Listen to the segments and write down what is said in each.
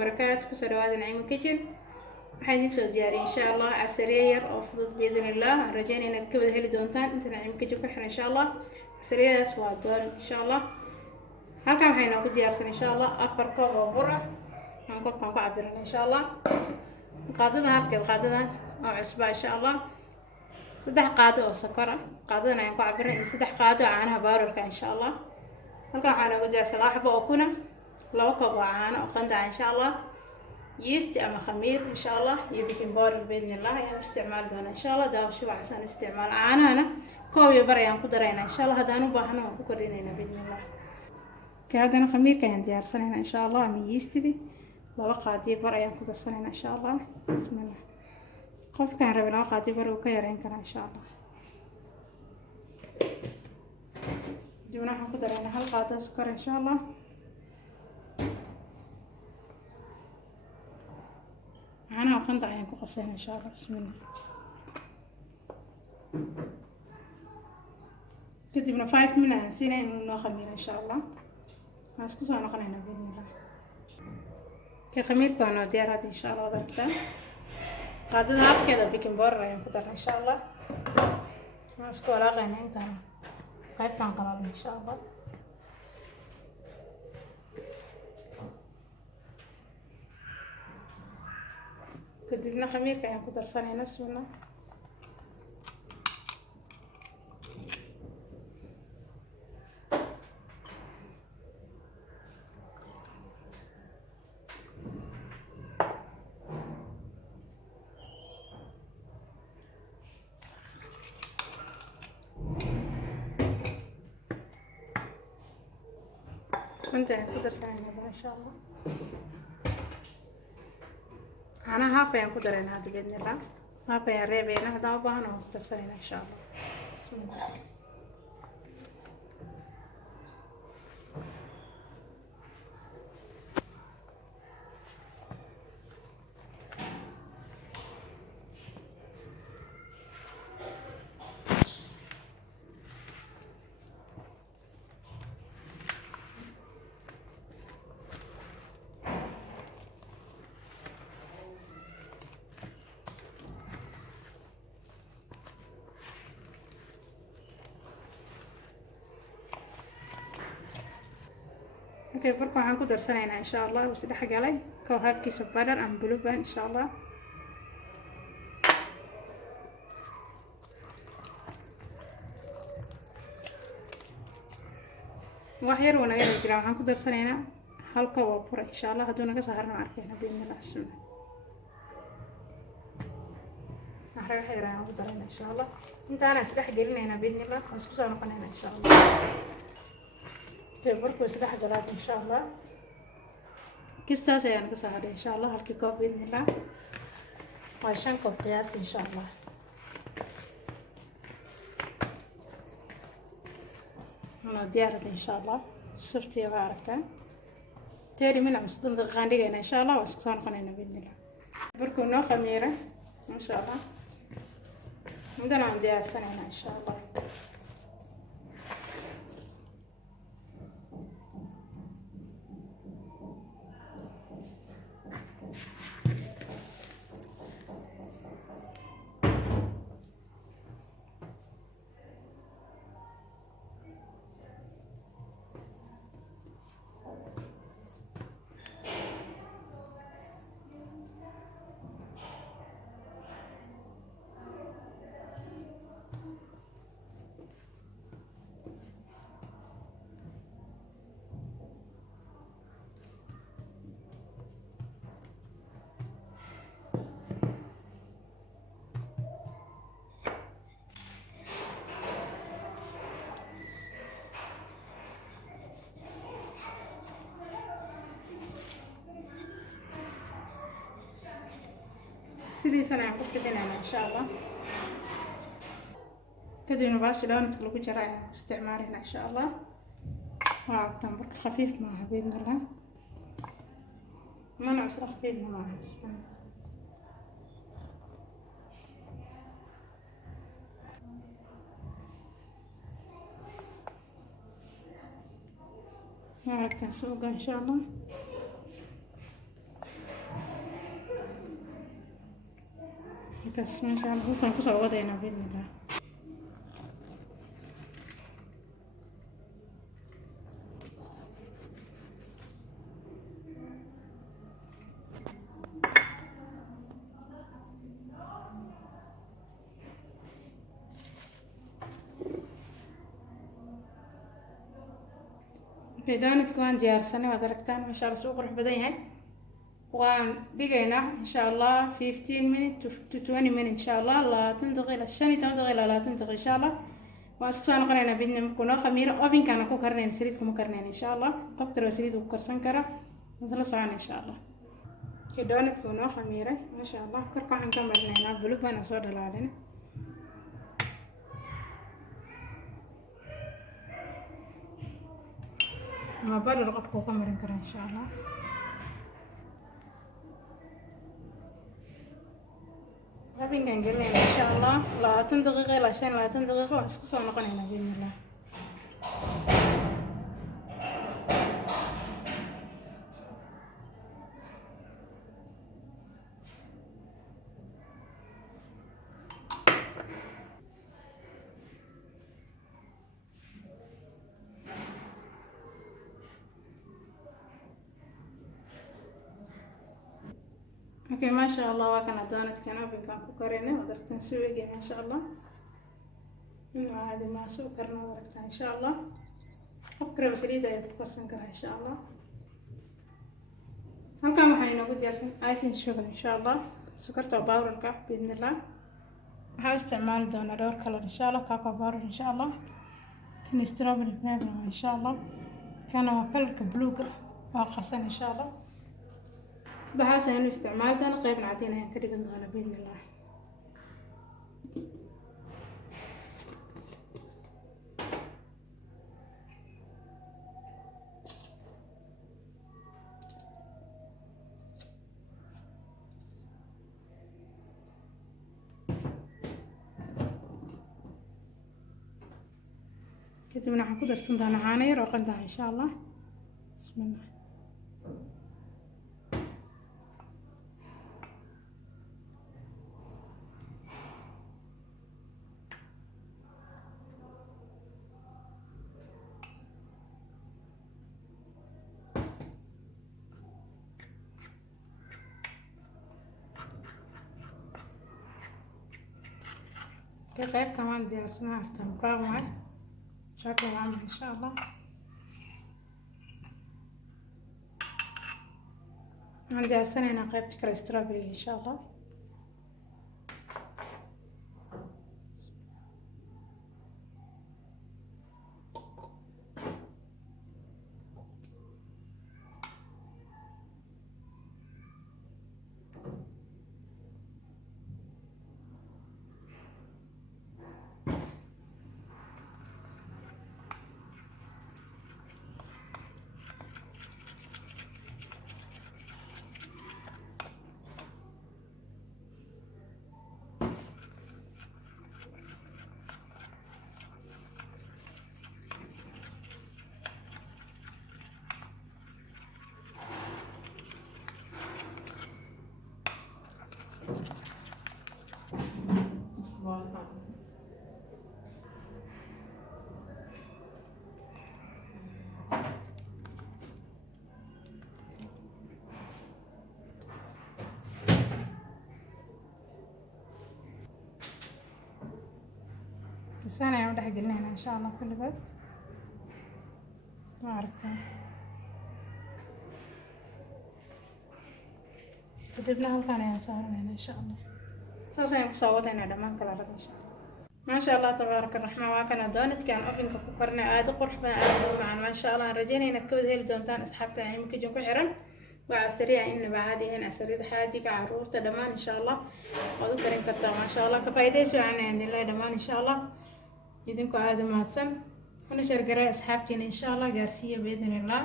وبركاته. كسر هذا نعيم كيتشن waxaan idin soo diyaariyay insha Allah casariye yar oo fudud biidin Allah. Aan rajaynaa inaad ka wada heli doontaan inta nacim ka jiro xiran insha Allah. Casariyadaas waa doon insha Allah. halkan waxay noo ku diyaarsan insha Allah 4 koob oo bur ah. aan koobkan ku cabiran insha Allah. qaadada habkeed qaadada oo cusba insha Allah. 3 qaado oo sokor ah. qaadadana aan ku cabiran iyo 3 qaado caanaha baararka insha Allah. halkan waxaan ugu diyaarsan 1 xabo oo kuna 2 koob oo caano oo qandac insha Allah. yeast ama khamiir insha Allah iyo baking powder باذن الله ayaan isticmaal doonaa insha Allah. daawasho waxaan isticmaal caanaha koob iyo bar ayaan ku dareynaa insha Allah. hadaan u baahno waan ku kordhinaynaa باذن الله. kaadana khamiirka ayaan diyaarsanaynaa insha Allah ama yeastidi 2 qaadi bar ayaan ku darsanaynaa insha Allah. bismillah. qofkaan rabay 2 qaadi bar uu ka yareyn karaa insha Allah. dibna waxaan ku dareynaa 1 qaado sokor insha Allah. أنا وقنطع يعني قصينا إن شاء الله. بسم الله. كتبنا 5 منها نسينا إنه خمير إن شاء الله. هاسكوسو أنا قنعنا بإذن الله. كخمير كانوا ديارات إن شاء الله بكتا. قادنا عب كذا بيكن برا ينقطع إن شاء الله. هاسكو لا غنى أنت قيب كان قرار إن شاء الله. كدبنا خميرك ayaan ku darsanayna. bismillah. انت ku darsanayna insha Allah. أنا هاف يوم كده رأينا هذا بإذن الله. هاف يوم ريبينا هذا وبهنا وترسلنا إن شاء الله. بسم الله. اوكي بركو waxaan ku darsanaynaa insha Allah. wasi dhex galay koob habkiisa butter and blue band insha Allah. wax yar wana yar jira waxaan ku darsanaynaa 1 koob oo bur insha Allah. haduu naga soo harno arkayna biidna Allah. bismillah. waxaan xiraan ku dareynaa insha Allah. intaana isdhex gelinaynaa biidna Allah. isku soo noqonaynaa insha Allah. بركو سلاح جلاد إن شاء الله. كيستاس يعني كسهر إن شاء الله. هالكي كوب بإذن الله. وعشان كوب قياس إن شاء الله. أنا ديارة إن شاء الله. صفتي وعرفتها. تيري منها مستند غاندية إن شاء الله. واسكسان قنينا بإذن الله. بركو نو خميرة إن شاء الله. عندنا ديار سنة إن شاء الله. sidiisana aan ku fidinaynaa insha Allah. kadibna baashi laanadka lagu jara ayaan isticmaalaynaa insha Allah. waa cabtaan burka khafiif maaha biidna Allah. mana cusra khafiifna maaha. waa cabtaan suuga insha Allah. بس ما شاء الله خصوصا كسر وضعنا بإذن الله. دونت كوان ديارسنة ودركتان ما شاء الله سوق روح بديها وان دقينا إن شاء الله 15 minute to 20 minute إن شاء الله لا تنتقل إلى الشني تنتقل إلى لا تنتقل إن شاء الله وأساسا قرينا بدنا مكونا خميرة أوفين كان أكو كرنين سريد كم كرنين إن شاء الله قبكر وسريد وكرسن كرة مثل صعان إن شاء الله كدونت كونا خميرة ما شاء الله كركو عن كمرنا هنا بلوك بنا صار دلالنا ما بره رقبكو كمرن كرة إن شاء الله هابين كان قلنا إن شاء الله لا تندقيقة لا شان لا تندقيقة واسكسو نقنينا بإذن الله. اوكي ما شاء الله وكان دونت كان كان كوكرينا ودركت نسوي ما شاء الله انه هذه ما سكرنا ودركت ان شاء الله فكر بسريده يتكرسن كره ان شاء الله halkan waxay inoogu diyaarsan icing sugar in sha Allah sukarta powderka bismillah waxaa isticmaali doonaa dhowr kalar in sha Allah cocoa powder in sha Allah kan strawberry flavor in sha Allah kana waa kalarka bluega waa qasan in sha Allah saddexaas ayaan isticmaali doonaa qaybna cadiin ayaan ka dhigan doonaa bismillah كتبنا waxaan ku darsan doonaa caano yar oo qandac insha Allah bismillah كيف كمان ديارسنا عرفتم براون شكله عامل إن شاء الله عندي أرسل هنا قيبت كالاسترابري إن شاء الله السنة يوم ده قلنا هنا إن شاء الله كل بيت ما عرفتها كتبناها كان ينصارنا هنا إن شاء الله ساسا يمساوتنا دمان كلا رد إن شاء الله ما شاء الله تبارك الرحمن وكان دونت كان أوفين كوكرنا عاد قرح مع ما شاء الله رجينا إنك كود هيل دونتان أصحابتنا يمكن يكون حرم وعسرية إن بعادي هنا عسرية حاجة كعرور تدمان إن شاء الله وذكرين كرتا ما شاء الله كفايدة سوى عنا عند الله دمان إن شاء الله idinku aada mahadsan una sheergaray asxaabtiina insha Allah gaarsiiya باذن الله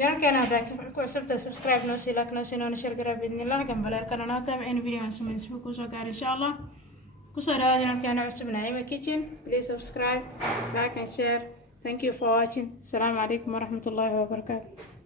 jankeena hada ku cusubta subscribe noo sii like noo sii noo sheergaray باذن الله gambalaalkana naata in video aan sameeyo isku ku soo gaar insha Allah ku soo dhawaada jankeena cusub Naima Kitchen please subscribe like and share thank you for watching assalamu alaykum wa rahmatullahi wa barakatuh